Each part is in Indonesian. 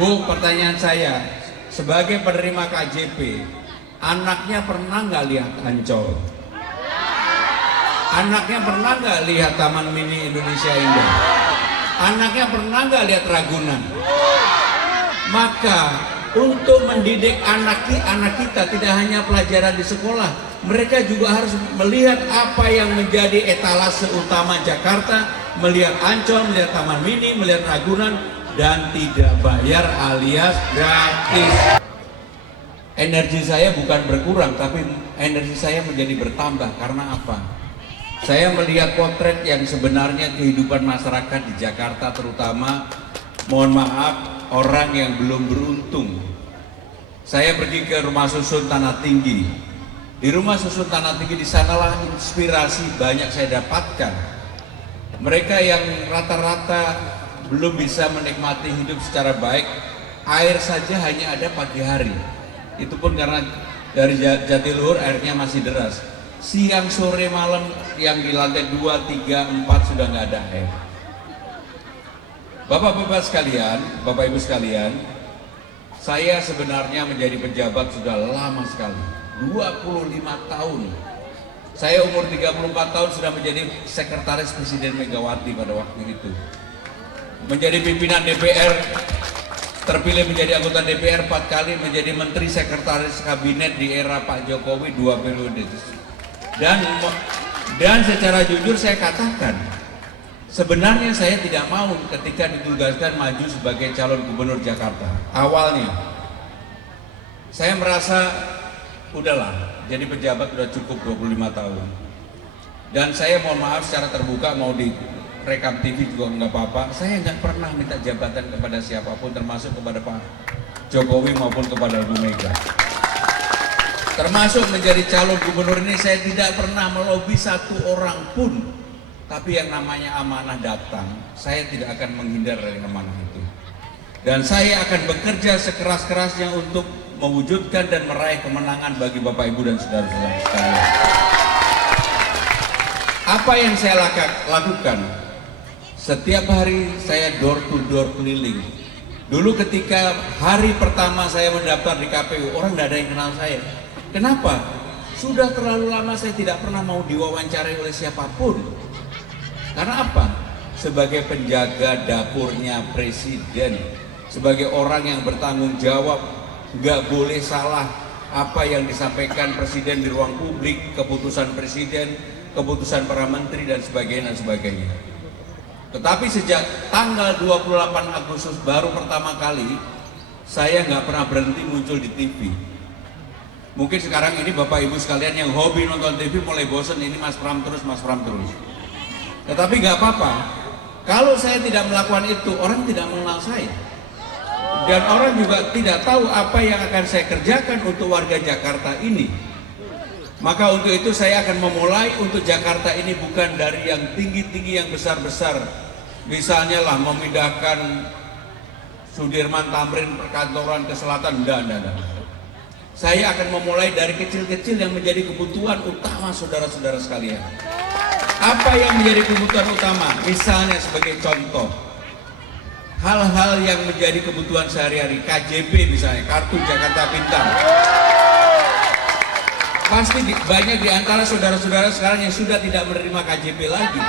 Bu, pertanyaan saya, sebagai penerima KJP, anaknya pernah nggak lihat Ancol? Anaknya pernah nggak lihat Taman Mini Indonesia Indah? Anaknya pernah nggak lihat Ragunan? Maka untuk mendidik anak kita tidak hanya pelajaran di sekolah, mereka juga harus melihat apa yang menjadi etalase utama Jakarta, melihat Ancol, melihat Taman Mini, melihat Ragunan, dan tidak bayar alias gratis. Energi saya bukan berkurang, tapi energi saya menjadi bertambah. Karena apa? Saya melihat potret yang sebenarnya kehidupan masyarakat di Jakarta, terutama, mohon maaf, orang yang belum beruntung. Saya pergi ke rumah susun Tanah Tinggi. Di rumah susun Tanah Tinggi, di sanalah inspirasi banyak saya dapatkan. Mereka yang rata-rata belum bisa menikmati hidup secara baik, air saja hanya ada pagi hari. Itu pun karena dari Jatiluhur airnya masih deras. Siang, sore, malam yang di lantai 2, 3, 4 sudah nggak ada air. Bapak-bapak sekalian, Bapak Ibu sekalian, saya sebenarnya menjadi pejabat sudah lama sekali, 25 tahun. Saya umur 34 tahun sudah menjadi sekretaris Presiden Megawati pada waktu itu. Menjadi pimpinan DPR, terpilih menjadi anggota DPR 4 kali, menjadi menteri sekretaris kabinet di era Pak Jokowi 2 periode. Dan secara jujur saya katakan, sebenarnya saya tidak mau ketika ditugaskan maju sebagai calon gubernur Jakarta. Awalnya saya merasa udahlah, jadi pejabat udah cukup 25 tahun. Dan saya mohon maaf secara terbuka, mau di rekam TV juga nggak apa-apa. Saya nggak pernah minta jabatan kepada siapapun, termasuk kepada Pak Jokowi maupun kepada Bu Mega. Termasuk menjadi calon gubernur ini saya tidak pernah melobi satu orang pun. Tapi yang namanya amanah datang, saya tidak akan menghindar dari amanah itu. Dan saya akan bekerja sekeras-kerasnya untuk mewujudkan dan meraih kemenangan bagi Bapak Ibu dan saudara-saudara sekalian. Apa yang saya lakukan? Setiap hari saya door to door keliling. Dulu ketika hari pertama saya mendaftar di KPU, orang tidak ada yang kenal saya. Kenapa? Sudah terlalu lama saya tidak pernah mau diwawancarai oleh siapapun. Karena apa? Sebagai penjaga dapurnya Presiden, sebagai orang yang bertanggung jawab, nggak boleh salah apa yang disampaikan Presiden di ruang publik, keputusan Presiden, keputusan para menteri dan sebagainya dan sebagainya. Tetapi sejak tanggal 28 Agustus baru pertama kali saya nggak pernah berhenti muncul di TV. Mungkin sekarang ini Bapak Ibu sekalian yang hobi nonton TV mulai bosan, ini Mas Pram terus, Mas Pram terus. Tetapi nggak apa-apa. Kalau saya tidak melakukan itu, orang tidak mengenal saya. Dan orang juga tidak tahu apa yang akan saya kerjakan untuk warga Jakarta ini. Maka untuk itu saya akan memulai untuk Jakarta ini bukan dari yang tinggi-tinggi, yang besar-besar. Misalnya lah memindahkan Sudirman Tamrin perkantoran ke selatan, enggak. Saya akan memulai dari kecil-kecil yang menjadi kebutuhan utama saudara-saudara sekalian. Apa yang menjadi kebutuhan utama? Misalnya sebagai contoh, hal-hal yang menjadi kebutuhan sehari-hari, KJP misalnya, Kartu Jakarta Pintar. Pasti banyak di antara saudara-saudara sekarang yang sudah tidak menerima KJP lagi.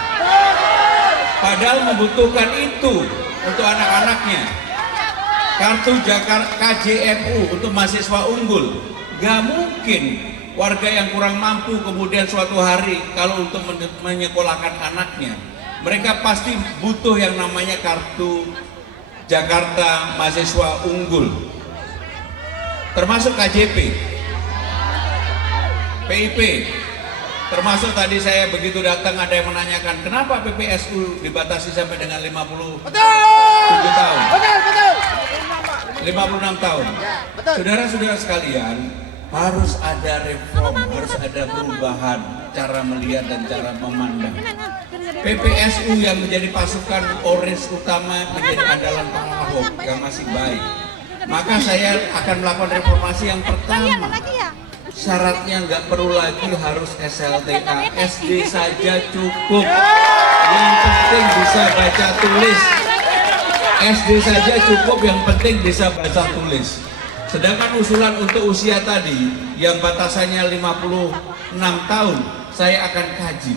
Padahal membutuhkan itu untuk anak-anaknya. Kartu Jakarta KJMU untuk mahasiswa unggul. Gak mungkin warga yang kurang mampu kemudian suatu hari kalau untuk menyekolahkan anaknya, mereka pasti butuh yang namanya kartu Jakarta mahasiswa unggul, termasuk KJP, PIP, termasuk tadi saya begitu datang ada yang menanyakan kenapa PPSU dibatasi sampai dengan 57 tahun, 56 tahun. Saudara-saudara sekalian, harus ada reform, harus ada perubahan cara melihat dan cara memandang. PPSU yang menjadi pasukan orange utama menjadi andalan Pak Ahok yang masih baik. Maka saya akan melakukan reformasi yang pertama. Syaratnya nggak perlu lagi harus SLTA, SD saja cukup. Yang penting bisa baca tulis. SD saja cukup, yang penting bisa baca tulis. Sedangkan usulan untuk usia tadi yang batasannya 56 tahun, saya akan kaji.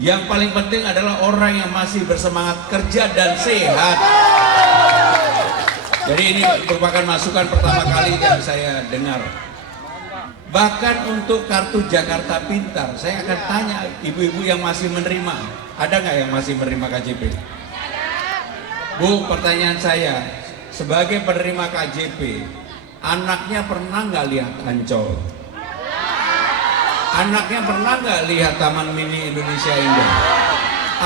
Yang paling penting adalah orang yang masih bersemangat kerja dan sehat. Jadi ini merupakan masukan pertama kali yang saya dengar. Bahkan untuk kartu Jakarta Pintar, saya akan tanya ibu-ibu yang masih menerima, ada nggak yang masih menerima KJP? Bu, pertanyaan saya, sebagai penerima KJP, anaknya pernah nggak lihat Ancol? Anaknya pernah nggak lihat Taman Mini Indonesia Indah?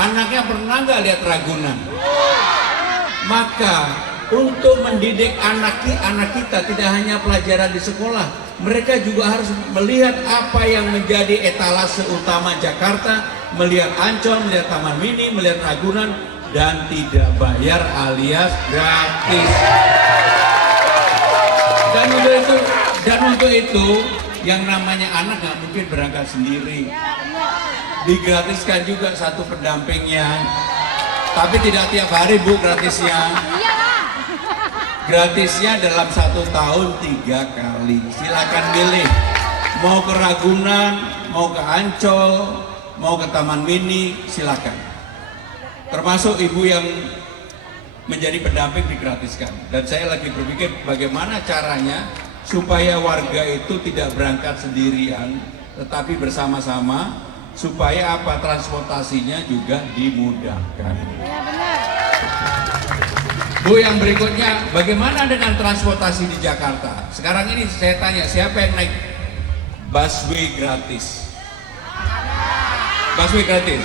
Anaknya pernah nggak lihat Ragunan? Maka untuk mendidik anak kita tidak hanya pelajaran di sekolah, mereka juga harus melihat apa yang menjadi etalase utama Jakarta, melihat Ancol, melihat Taman Mini, melihat Ragunan, dan tidak bayar alias gratis. Dan untuk itu yang namanya anak nggak mungkin berangkat sendiri, digratiskan juga satu pendampingnya, tapi tidak tiap hari Bu gratisnya. Gratisnya dalam 1 tahun 3 kali. Silakan pilih, mau ke Ragunan, mau ke Ancol, mau ke Taman Mini, silakan. Termasuk ibu yang menjadi pendamping digratiskan. Dan saya lagi berpikir bagaimana caranya supaya warga itu tidak berangkat sendirian, tetapi bersama-sama, supaya apa, transportasinya juga dimudahkan. Bu, yang berikutnya, bagaimana dengan transportasi di Jakarta? Sekarang ini saya tanya, siapa yang naik busway gratis? Busway gratis?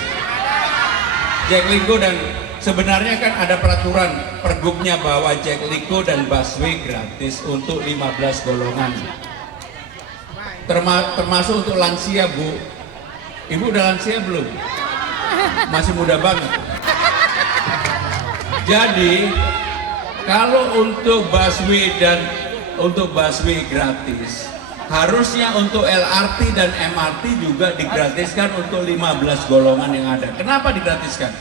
Jaklingko, dan sebenarnya kan ada peraturan pergubnya bahwa Jaklingko dan busway gratis untuk 15 golongan. Termasuk untuk lansia, Bu. Ibu udah lansia belum? Masih muda banget. Jadi kalau untuk busway gratis, harusnya untuk LRT dan MRT juga digratiskan untuk 15 golongan yang ada. Kenapa digratiskan?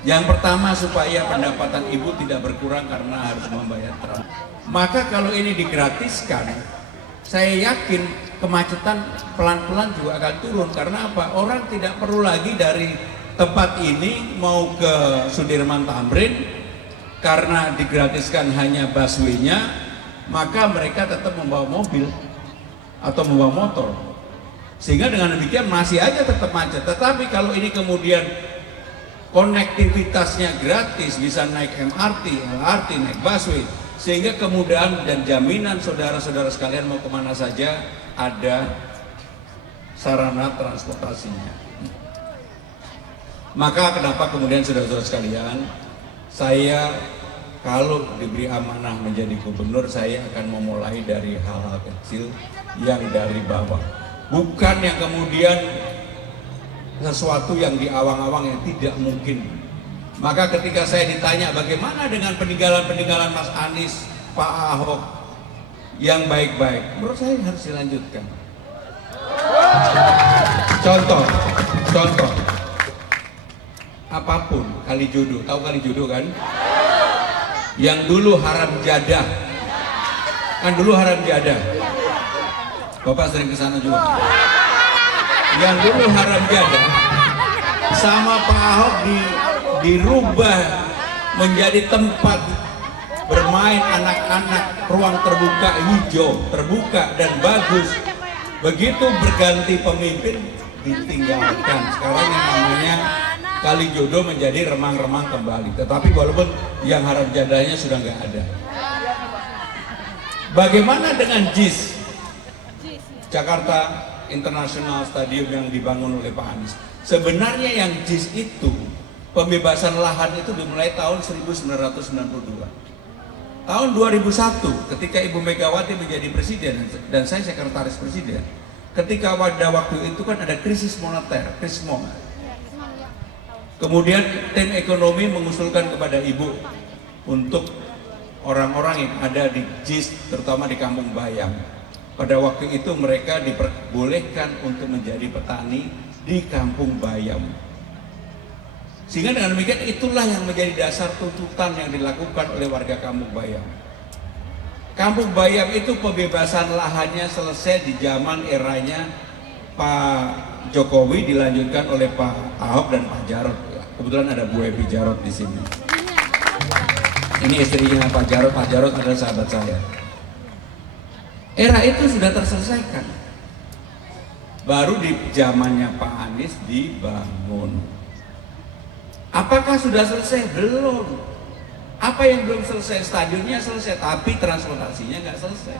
Yang pertama, supaya pendapatan ibu tidak berkurang karena harus membayar truk. Maka kalau ini digratiskan, saya yakin kemacetan pelan-pelan juga akan turun. Karena apa? Orang tidak perlu lagi dari tempat ini mau ke Sudirman Tamrin, karena digratiskan hanya busway-nya, maka mereka tetap membawa mobil atau membawa motor, sehingga dengan demikian masih aja tetap macet. Tetapi kalau ini kemudian konektivitasnya gratis, bisa naik MRT, LRT, naik busway, sehingga kemudahan dan jaminan saudara-saudara sekalian mau kemana saja ada sarana transportasinya. Maka kenapa kemudian saudara-saudara sekalian, saya kalau diberi amanah menjadi gubernur, saya akan memulai dari hal-hal kecil yang dari bawah, bukan yang kemudian sesuatu yang di awang-awang yang tidak mungkin. Maka ketika saya ditanya bagaimana dengan peninggalan-peninggalan Mas Anies, Pak Ahok yang baik-baik, menurut saya harus dilanjutkan. Contoh apapun, Kalijodo, tahu Kalijodo kan? Yang dulu haram jadah, kan dulu haram jadah. Bapak sering kesana juga. Yang dulu haram jadah, sama Pak Ahok dirubah menjadi tempat bermain anak-anak, ruang terbuka, hijau, terbuka dan bagus. Begitu berganti pemimpin ditinggalkan. Sekarang yang namanya Kalijodo menjadi remang-remang kembali. Tetapi walaupun yang haram jadahnya sudah nggak ada. Bagaimana dengan JIS, Jakarta International Stadium yang dibangun oleh Pak Anies? Sebenarnya yang JIS itu, pembebasan lahan itu dimulai tahun 1992. Tahun 2001 ketika Ibu Megawati menjadi presiden dan saya sekretaris presiden, ketika pada waktu itu kan ada krisis moneter, krismon. Kemudian tim ekonomi mengusulkan kepada Ibu untuk orang-orang yang ada di JIS, terutama di Kampung Bayam. Pada waktu itu mereka diperbolehkan untuk menjadi petani di Kampung Bayam. Sehingga dengan demikian itulah yang menjadi dasar tuntutan yang dilakukan oleh warga Kampung Bayam. Kampung Bayam itu pembebasan lahannya selesai di zaman eranya Pak Jokowi, dilanjutkan oleh Pak Ahok dan Pak Jarot. Kebetulan ada Bu Evi Jarot di sini. Ini istrinya Pak Jarot adalah sahabat saya. Era itu sudah terselesaikan. Baru di zamannya Pak Anies dibangun. Apakah sudah selesai? Belum. Apa yang belum selesai? Stadionnya selesai, tapi transportasinya nggak selesai.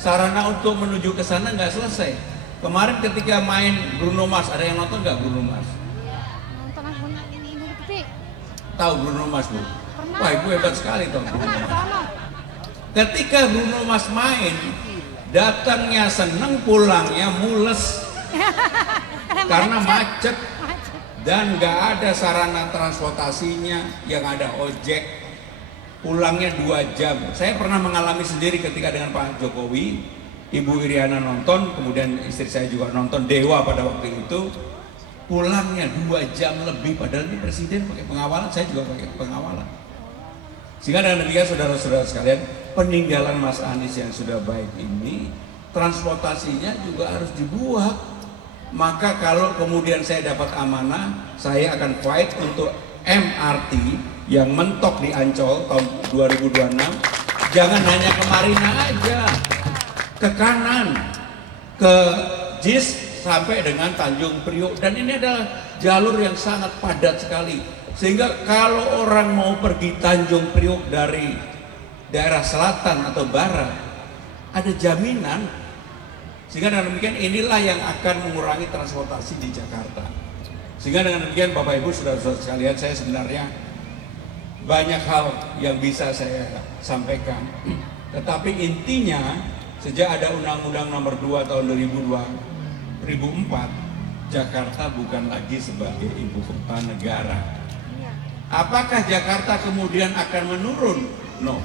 Sarana untuk menuju ke sana nggak selesai. Kemarin ketika main Bruno Mars, ada yang nonton nggak Bruno Mars? Nonton TV. Tahu Bruno Mars, Bu? Wah, ibu hebat sekali tahu Bruno Mars. Ketika Bruno Mars main, datangnya seneng, pulangnya mules karena macet. Dan nggak ada sarana transportasinya, yang ada ojek, pulangnya 2 jam. Saya pernah mengalami sendiri ketika dengan Pak Jokowi, Ibu Iriana nonton, kemudian istri saya juga nonton Dewa pada waktu itu, pulangnya 2 jam lebih, padahal ini presiden pakai pengawalan, saya juga pakai pengawalan. Sehingga dengan demikian saudara-saudara sekalian, peninggalan Mas Anies yang sudah baik ini, transportasinya juga harus dibuat. Maka kalau kemudian saya dapat amanah, saya akan fight untuk MRT yang mentok di Ancol tahun 2026. Jangan hanya ke Marina aja, ke kanan, ke JIS sampai dengan Tanjung Priok. Dan ini adalah jalur yang sangat padat sekali. Sehingga kalau orang mau pergi Tanjung Priok dari daerah selatan atau barat, ada jaminan. Sehingga dengan demikian inilah yang akan mengurangi transportasi di Jakarta. Sehingga dengan demikian Bapak Ibu saudara-saudara sekalian, saya sebenarnya banyak hal yang bisa saya sampaikan. Tetapi intinya sejak ada Undang-Undang Nomor 2 tahun 2004, Jakarta bukan lagi sebagai ibu kota negara. Apakah Jakarta kemudian akan menurun? No.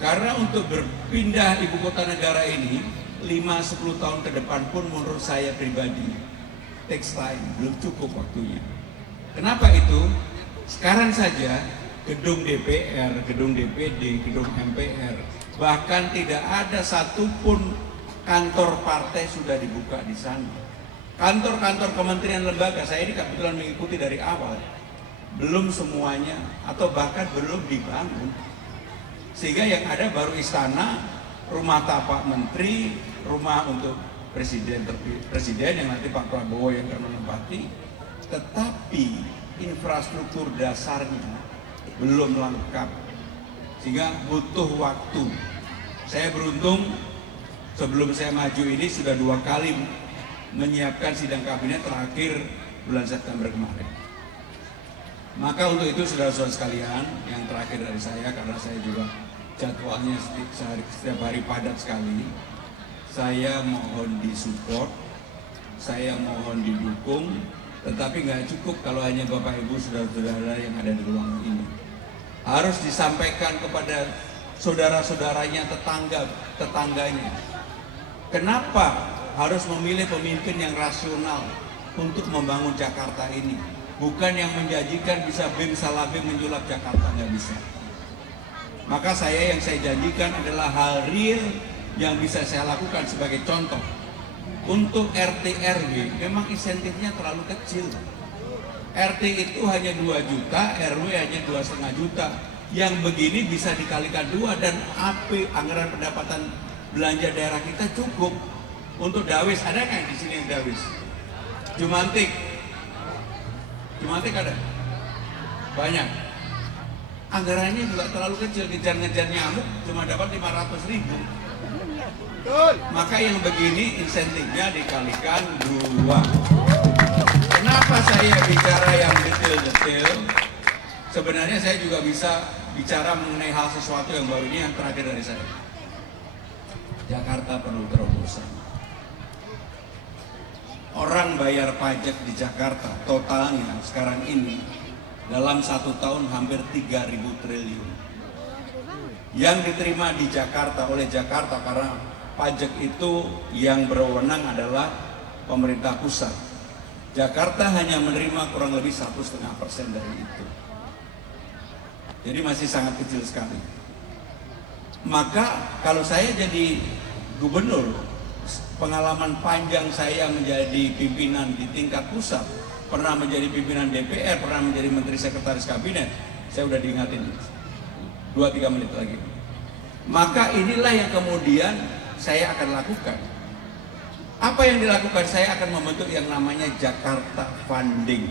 Karena untuk berpindah ibu kota negara ini 5-10 tahun ke depan pun menurut saya pribadi takes time, belum cukup waktunya. Kenapa itu? Sekarang saja gedung DPR, gedung DPD, gedung MPR, bahkan tidak ada satupun kantor partai sudah dibuka di sana. Kantor-kantor kementerian lembaga, saya ini kebetulan mengikuti dari awal, belum semuanya atau bahkan belum dibangun. Sehingga yang ada baru istana, rumah tapak menteri, rumah untuk presiden yang nanti Pak Prabowo yang akan menempati, tetapi infrastruktur dasarnya belum lengkap, sehingga butuh waktu. Saya beruntung sebelum saya maju ini sudah 2 kali menyiapkan sidang kabinet, terakhir bulan September kemarin. Maka untuk itu saudara-saudara sekalian, yang terakhir dari saya, karena saya juga jadwalnya setiap hari padat sekali, saya mohon disupport, saya mohon didukung, tetapi nggak cukup kalau hanya Bapak Ibu saudara-saudara yang ada di ruangan ini. Harus disampaikan kepada saudara-saudaranya, tetangganya. Kenapa harus memilih pemimpin yang rasional untuk membangun Jakarta ini? Bukan yang menjanjikan bisa bim salah bim menyulap Jakarta, nggak bisa. Maka yang saya janjikan adalah hal real yang bisa saya lakukan. Sebagai contoh, untuk RT RW memang insentifnya terlalu kecil. RT itu hanya 2 juta, RW hanya 2,5 juta. Yang begini bisa dikalikan 2 dan anggaran pendapatan belanja daerah kita cukup. Untuk Dawis, ada nggak di sini yang Dawis? Jumantik ada? Banyak. Anggarannya juga terlalu kecil, ngejar-ngejar nyamuk cuma dapat 500.000. Maka yang begini insentifnya dikalikan 2. Kenapa saya bicara yang detail-detail? Sebenarnya saya juga bisa bicara mengenai hal sesuatu yang baru. Ini yang terakhir dari saya. Jakarta perlu terobosan. Orang bayar pajak di Jakarta totalnya sekarang ini dalam 1 tahun hampir 3.000 triliun. Yang diterima di Jakarta oleh Jakarta, karena pajak itu yang berwenang adalah pemerintah pusat. Jakarta hanya menerima kurang lebih 1,5% dari itu. Jadi masih sangat kecil sekali. Maka kalau saya jadi gubernur, pengalaman panjang saya menjadi pimpinan di tingkat pusat, pernah menjadi pimpinan DPR, pernah menjadi menteri sekretaris kabinet, saya udah diingatin 2-3 menit lagi. Maka inilah yang kemudian saya akan lakukan. Apa yang dilakukan? Saya akan membentuk yang namanya Jakarta Funding,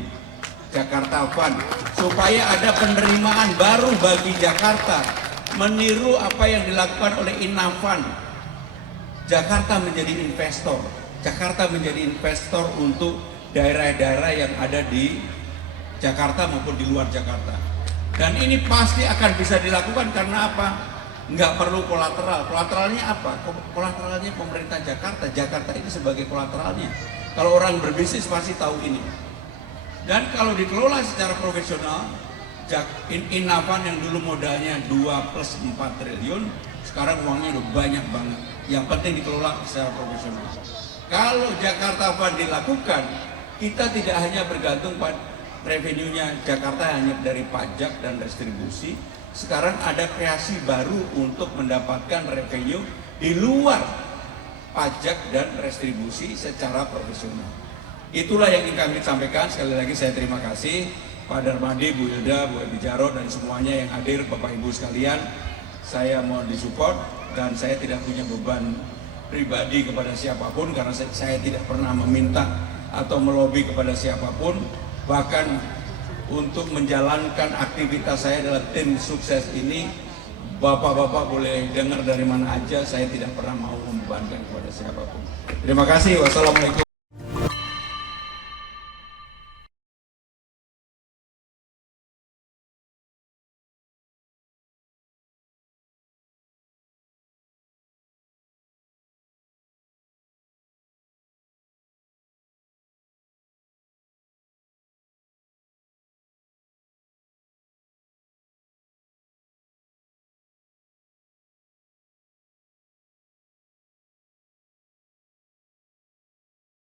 Jakarta Fund, supaya ada penerimaan baru bagi Jakarta, meniru apa yang dilakukan oleh Inafan. Jakarta menjadi investor, Jakarta menjadi investor untuk daerah-daerah yang ada di Jakarta maupun di luar Jakarta. Dan ini pasti akan bisa dilakukan karena apa? Nggak perlu kolateral. Kolateralnya apa? Kolateralnya pemerintah Jakarta. Jakarta ini sebagai kolateralnya. Kalau orang berbisnis pasti tahu ini. Dan kalau dikelola secara profesional, Inafan yang dulu modalnya 2 plus 4 triliun, sekarang uangnya udah banyak banget. Yang penting dikelola secara profesional. Kalau Jakarta Fund dilakukan, kita tidak hanya bergantung pada revenue-nya Jakarta hanya dari pajak dan restribusi. Sekarang ada kreasi baru untuk mendapatkan revenue di luar pajak dan restribusi secara profesional. Itulah yang ingin kami sampaikan. Sekali lagi saya terima kasih Pak Darmadi, Bu Hilda, Bu Ebi Jarot, dan semuanya yang hadir, Bapak Ibu sekalian. Saya mohon disupport dan saya tidak punya beban pribadi kepada siapapun karena saya tidak pernah meminta atau melobi kepada siapapun. Bahkan untuk menjalankan aktivitas saya adalah tim sukses ini, Bapak-bapak boleh dengar dari mana aja, saya tidak pernah mau membebankan kepada siapapun. Terima kasih. Wassalamualaikum.